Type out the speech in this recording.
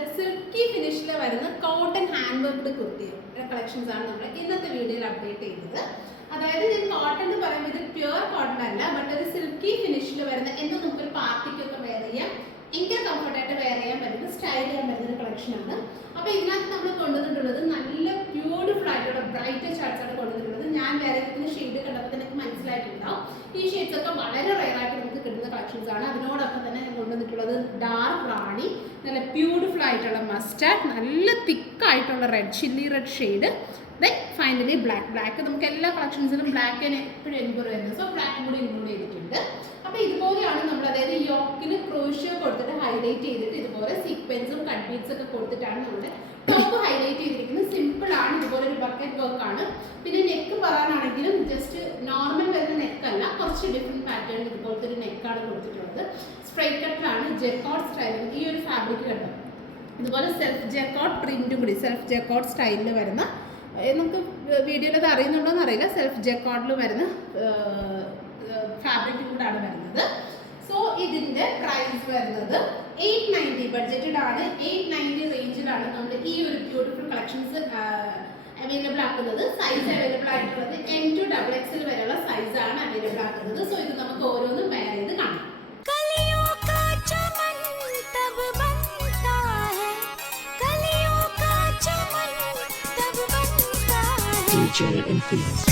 നല്ല സിൽക്കി ഫിനിഷിൽ വരുന്ന cotton hand worked kurti collections ആണ് നമ്മൾ ഇന്നത്തെ വീഡിയോയിൽ അപ്ഡേറ്റ് ചെയ്യുന്നത്. അതായത് ഞാൻ കോട്ടൺ എന്ന് പറയുമ്പോൾ ഇത് പ്യുവർ കോട്ടൺ അല്ല, ബട്ട് ഒരു സിൽക്കി ഫിനിഷിൽ വരുന്ന എന്ന് നമുക്കൊരു പാർട്ടിക്കൊക്കെ വെയർ ചെയ്യാം, എനിക്ക് കംഫർട്ടായിട്ട് വെയർ ചെയ്യാൻ പറ്റുന്ന സ്റ്റൈൽ ചെയ്യാൻ പറ്റുന്ന കളക്ഷൻ ആണ്. അപ്പോൾ ഇതിനകത്ത് നമ്മൾ കൊണ്ടുവന്നിട്ടുള്ളത് നല്ല ബ്യൂട്ടിഫുൾ ആയിട്ടുള്ള ബ്രൈറ്റ് ഷർട്ട്സ് ആണ് കൊണ്ടുവന്നിട്ടുള്ളത്. ഞാൻ വേറെ ഇതിന്റെ ഷെയ്ഡ് കണ്ടപ്പോൾ എനിക്ക് മനസ്സിലായിട്ടുണ്ടാവും ഈ ഷെയ്ഡ്സ് ഒക്കെ വളരെ റെയർ ആയിട്ട് നമുക്ക് കിട്ടുന്ന കളക്ഷൻസ് ആണ്. അതിനോടൊപ്പം തന്നെ ഞാൻ കൊണ്ടുവന്നിട്ടുള്ളത് ഡാർക്ക് റാണി, നല്ല ബ്യൂട്ടിഫുൾ ആയിട്ടുള്ള മസ്റ്റാർഡ്, നല്ല തിക്കായിട്ടുള്ള red chilli red shade, then finally black. നമുക്ക് എല്ലാ കളക്ഷൻസിലും ബ്ലാക്ക് എപ്പോഴും എൻക്വയറി വരുന്നത്, സോ ബ്ലാക്കും കൂടി ഇൻക്ലൂഡ് ചെയ്തിട്ടുണ്ട്. അപ്പോൾ ഇതുപോലെയാണ് നമ്മൾ, അതായത് യോക്കിന് ക്രോഷ്യോ കൊടുത്തിട്ട് ഹൈലൈറ്റ് ചെയ്തിട്ട് ഇതുപോലെ സീക്വൻസും കട്ട് ബീഡ്സ് ഒക്കെ കൊടുത്തിട്ടാണ് നമ്മുടെ ടോപ്പ് ഹൈലൈറ്റ് ചെയ്തിരിക്കുന്നത്. സിമ്പിൾ ആണ്, ഇതുപോലെ ഒരു ബക്കറ്റ് വർക്ക് ആണ്. പിന്നെ നെക്ക് പറയാനാണെങ്കിലും ജസ്റ്റ് നോർമൽ വരുന്ന നെക്കല്ല, കുറച്ച് ഡിഫറെൻറ്റ് പാറ്റേൺ ഇതുപോലത്തെ ഒരു നെക്കാണ് കൊടുത്തിട്ടുള്ളത്. സ്ട്രൈറ്റ് കട്ടിലാണ് ജെക്കോട്ട് സ്റ്റൈലിൽ ഈ ഒരു ഫാബ്രിക് കണ്ടോ, ഇതുപോലെ സെൽഫ് ജെക്കോട്ട് പ്രിന്റും കൂടി സെൽഫ് ജെക്കോട്ട് സ്റ്റൈലിൽ വരുന്ന, നമുക്ക് വീഡിയോയിൽ അത് അറിയുന്നുണ്ടോ എന്ന് അറിയില്ല, സെൽഫ് ജെക്കോട്ടിൽ വരുന്ന ഫാബ്രിക്കും കൂടാണ് വരുന്നത്. സോ ഇതിന്റെ പ്രൈസ് വരുന്നത് 890, ബഡ്ജറ്റഡ് ആണ്. 890 റേഞ്ചിലാണ് നമ്മൾ ഈ ഒരു ബ്യൂട്ടിഫുൾ കളക്ഷൻസ് അവൈലബിൾ ആക്കുന്നത്. സൈസ് അവൈലബിൾ ആയിട്ടുള്ളത് M to XXL വരെയുള്ള സൈസ് ആണ് അവൈലബിൾ ആക്കുന്നത്. സോ ഇത് നമുക്ക് ഓരോന്നും വെയർ ചെയ്ത് കാണാം. DJ Infuse.